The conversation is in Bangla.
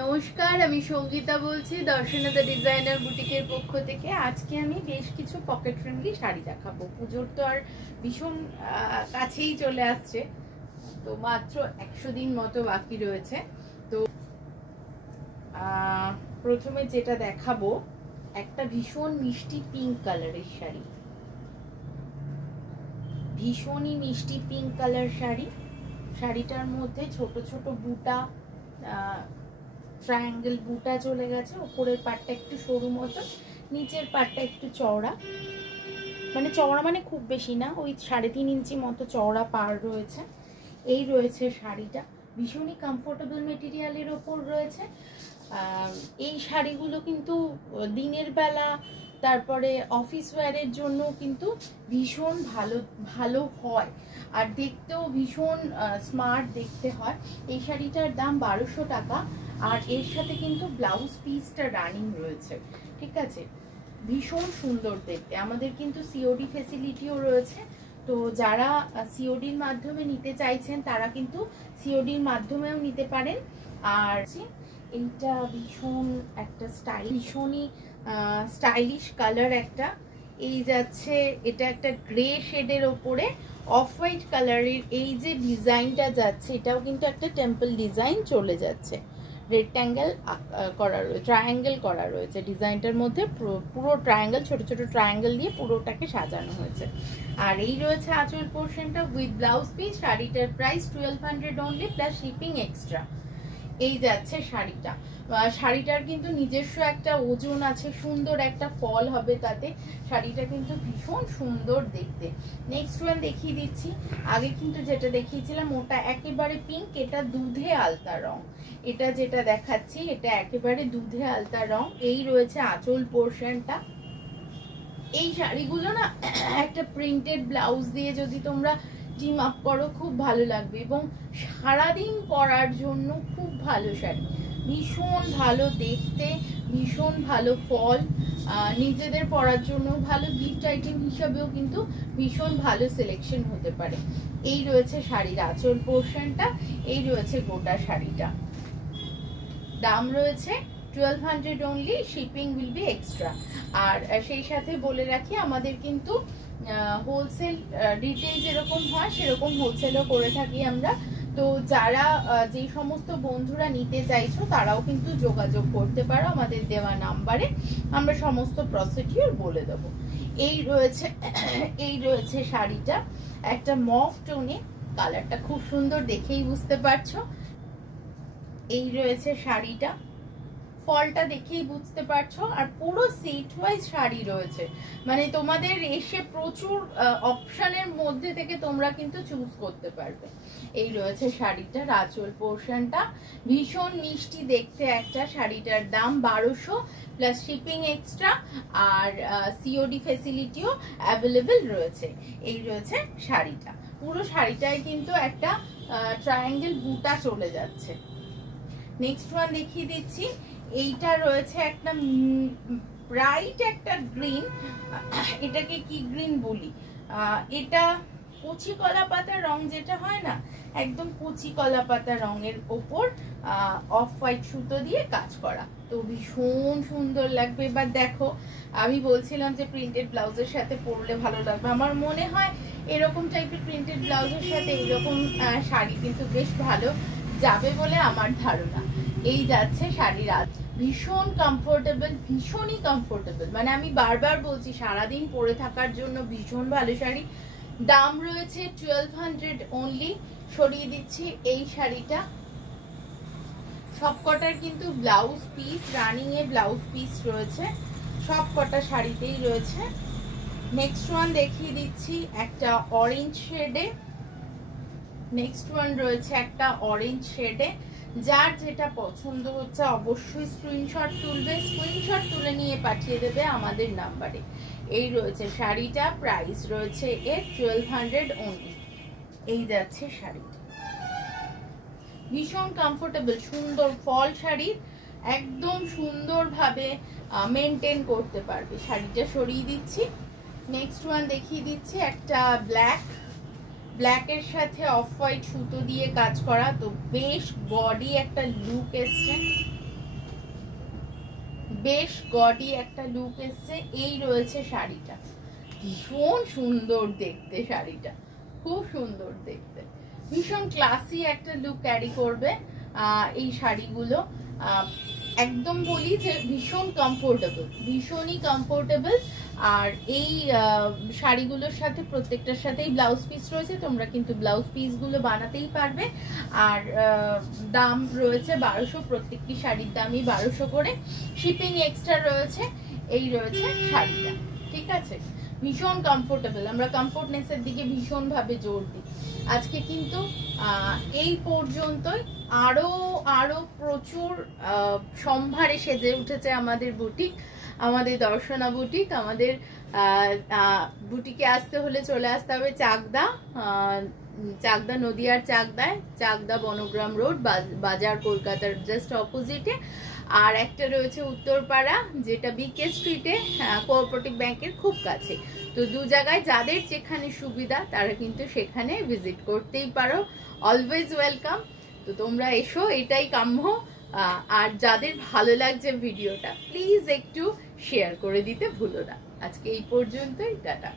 নমস্কার, আমি সঙ্গীতা বলছি দর্শনা দ্য ডিজাইনার বুটিকের পক্ষ থেকে। আজকে আমি বেশ কিছু পকেট ফ্রেন্ডলি শাড়ি দেখাবো। পুজোর তো আর ভীষণ কাছেই চলে আসছে, তো মাত্র 100 দিন মতো বাকি রয়েছে। তো প্রথমে যেটা দেখাবো একটা ভীষণ মিষ্টি পিঙ্ক কালারের শাড়ি, ভীষণই মিষ্টি পিঙ্ক কালার শাড়ি। শাড়িটার মধ্যে ছোট ছোট বুটা, ট্রায়াঙ্গেল বুটা চলে গেছে। উপরের পাটটা একটু সরু মতো, নিচের পাটটা একটু চওড়া, মানে চওড়া মানে খুব বেশি না, ওই 3.5 ইঞ্চি মতো চওড়া পাড় রয়েছে। এই রয়েছে শাড়িটা, ভীষণই কমফোর্টেবল মেটেরিয়ালের ওপর রয়েছে। এই শাড়িগুলো কিন্তু দিনের বেলা, তারপরে অফিস ওয়্যারের জন্য কিন্তু ভীষণ ভালো হয়, আর দেখতেও ভীষণ স্মার্ট দেখতে হয়। এই শাড়িটার দাম 1200 টাকা, আর এর সাথে কিন্তু ব্লাউজ পিসটা রানিং রয়েছে। ঠিক আছে, ভীষণ সুন্দর দেখতে। আমাদের কিন্তু সিওডি ফেসিলিটিও রয়েছে, তো যারা সিওডির মাধ্যমে নিতে চাইছেন তারা কিন্তু সিওডির মাধ্যমেও নিতে পারেন। আর এইটা ভীষণ একটা ভীষণই স্টাইলিশ কালার একটা। এই যাচ্ছে, এটা একটা গ্রে শেডের ওপরে অফ হোয়াইট কালারের এই যে ডিজাইনটা যাচ্ছে, এটাও কিন্তু একটা টেম্পল ডিজাইন চলে যাচ্ছে। রেক্ট্যাঙ্গেল করা রয়েছে, ট্রায়াঙ্গেল করা রয়েছে ডিজাইনটার মধ্যে, পুরো ট্রায়াঙ্গেল, ছোট ছোট ট্রায়াঙ্গেল দিয়ে পুরোটাকে সাজানো হয়েছে। আর এই রয়েছে আঁচল পোর্শনটা উইথ ব্লাউজ পিস। শাড়িটার price 1200 only plus shipping extra. এই যাচ্ছে শাড়িটা। শাড়িটার কিন্তু নিজস্ব একটা ওজন আছে, সুন্দর একটা ফল হবে তাতে। শাড়িটা কিন্তু ভীষণ সুন্দর দেখতে। নেক্সট ওয়ান দেখিয়ে দিচ্ছি। আগে কিন্তু যেটা দেখিয়েছিলাম ওটা একেবারে পিঙ্ক, এটা দুধে আলতা রং। এটা যেটা দেখাচ্ছি এটা একেবারে দুধে আলতা রং। এই রয়েছে আঁচল পোর্শনটা। এই শাড়িগুলো না একটা প্রিন্টেড ব্লাউজ দিয়ে যদি তোমরা টিম আপ করো খুব ভালো লাগবে, এবং সারাদিন পরার জন্য খুব ভালো শাড়ি, ভীষণ ভালো দেখতে, ভীষণ ভালো ফল, নিজেদের পরার জন্য ভালো, গিফট আইটেম হিসাবেও কিন্তু ভীষণ ভালো সিলেকশন হতে পারে। এই রয়েছে শাড়ির আঁচল পোর্শনটা, এই রয়েছে গোটা শাড়িটা। দাম রয়েছে 1200 only, shipping will be extra. আর সেই সাথে বলে রাখি, আমাদের কিন্তু হোলসেল রিটেল যেরকম হয় সেরকম হোলসেলও করে থাকি আমরা। তো যারা যে সমস্ত বন্ধুরা নিতে চাইছো তারাও কিন্তু যোগাযোগ করতে পারো আমাদের দেওয়া নাম্বারে, আমরা সমস্ত প্রসিডিউর বলে দেবো। এই রয়েছে শাড়িটা একটা মফ টোনে, কালারটা খুব সুন্দর, দেখেই বুঝতে পারছো। এই রয়েছে শাড়িটা, ফলটা দেখেই বুঝতে পারছো। আর পুরো সেট ওয়াইজ শাড়ি রয়েছে, মানে তোমাদের এসে প্রচুর অপশনের মধ্যে থেকে তোমরা কিন্তু চুজ করতে পারবে। এই রয়েছে শাড়িটার আঁচল পোর্শনটা, ভীষণ মিষ্টি দেখতে একটা। শাড়িটার দাম 1200 প্লাস শিপিং এক্সট্রা, আর সিওডি ফেসিলিটিও অ্যাভেলেবেল রয়েছে। এই রয়েছে শাড়িটা, পুরো শাড়িটায় কিন্তু একটা ট্রায়াঙ্গেল বুটা চলে যাচ্ছে। নেক্সট ওয়ান দেখিয়ে দিচ্ছি। এইটা রয়েছে একটা ব্রাইট একটা গ্রিন, এটাকে কি গ্রিন বলি, এটা কচি কলা পাতা রং যেটা হয় না, একদম কচি কলা পাতা রঙের ওপর অফ হোয়াইট সুতো দিয়ে কাজ করা, তো ভীষণ সুন্দর লাগবে। এবার দেখো, আমি বলছিলাম যে প্রিন্টেড ব্লাউজের সাথে পরলে ভালো লাগবে, আমার মনে হয় এরকম টাইপের প্রিন্টেড ব্লাউজের সাথে এরকম শাড়ি কিন্তু বেশ ভালো যাবে বলে আমার ধারণা। এই যাচ্ছে শাড়ির ভীষণ কমফোর্টেবল, ভীষণই কমফোর্টেবল, মানে আমি বারবার বলছি সারাদিন পরে থাকার জন্য ভীষণ ভালো শাড়ি। দাম রয়েছে 1200 অনলি। সরিয়ে দিচ্ছি এই শাড়িটা, সবকটার কিন্তু ব্লাউজ পিস রানিং এ ব্লাউজ পিস রয়েছে, সবকটা শাড়িতেই রয়েছে। নেক্সট ওয়ান দেখিয়ে দিচ্ছি একটা অরেঞ্জ শেডে। নেক্সট ওয়ান রয়েছে একটা অরেঞ্জ শেডে। যার যেটা পছন্দ হচ্ছে অবশ্যই স্ক্রিনশট তুলবে, স্ক্রিনশট তুলে নিয়ে পাঠিয়ে দেবে আমাদের নাম্বারে। এই রয়েছে শাড়িটা, প্রাইস রয়েছে এর 1200 অনলি। এই যাচ্ছে শাড়িটা, ভীষণ কমফোর্টেবল, সুন্দর ফল শাড়ি, একদম সুন্দরভাবে মেনটেন করতে পারবে। শাড়িটা সরিয়ে দিচ্ছি। নেক্সট ওয়ান দেখিয়ে দিচ্ছি একটা ব্ল্যাকের সাথে অফ হোয়াইট সুতো দিয়ে কাজ করা, তো বেশ বডি একটা লুক এসছে। বেশ গডি একটা লুক এসছে। এই রয়েছে শাড়িটা, ভীষণ সুন্দর দেখতে শাড়িটা, খুব সুন্দর দেখতে, ভীষণ ক্লাসি একটা লুক ক্যারি করবে এই শাড়িগুলো। একদম বলি যে ভীষণ কমফোর্টেবল, ভীষণই কমফোর্টেবল। আর এই শাড়িগুলোর সাথে প্রত্যেকটার সাথেই ব্লাউজ পিস রয়েছে, তোমরা কিন্তু ব্লাউজ পিসগুলো বানাতেই পারবে। আর দাম রয়েছে 1200, প্রত্যেকটি শাড়ির দামই 1200 করে, শিপিং এক্সট্রা রয়েছে। এই রয়েছে শাড়িটা, ঠিক আছে, ভীষণ কমফোর্টেবল। আমরা কমফোর্টনেসের দিকে ভীষণভাবে জোর দিই। আজকে কিন্তু এই পর্যন্তই। আরো প্রচুর সম্ভারে সেজে উঠেছে আমাদের বুটিক, আমাদের দর্শনা বুটিক। আমাদের বুটিকে আসতে হলে চলে আসতে হবে চাকদা, নদিয়ার চাকদা বনগ্রাম রোড বাজার, কলকাতার জাস্ট অপোজিটে। আর একটা রয়েছে উত্তরপাড়া, যেটা বিকে স্ট্রিটে, কোঅপারেটিভ ব্যাংকের খুব কাছে। তো দু জায়গায় যাদের যেখানে সুবিধা তারা কিন্তু সেখানে ভিজিট করতেই পারো, অলওয়েজ ওয়েলকাম। তো তোমরা এসো, এটাই কাম্য। আর যাদের ভালো লাগছে ভিডিওটা প্লিজ একটু শেয়ার করে দিতে ভুলো না। আজকে এই পর্যন্তই, টাটা।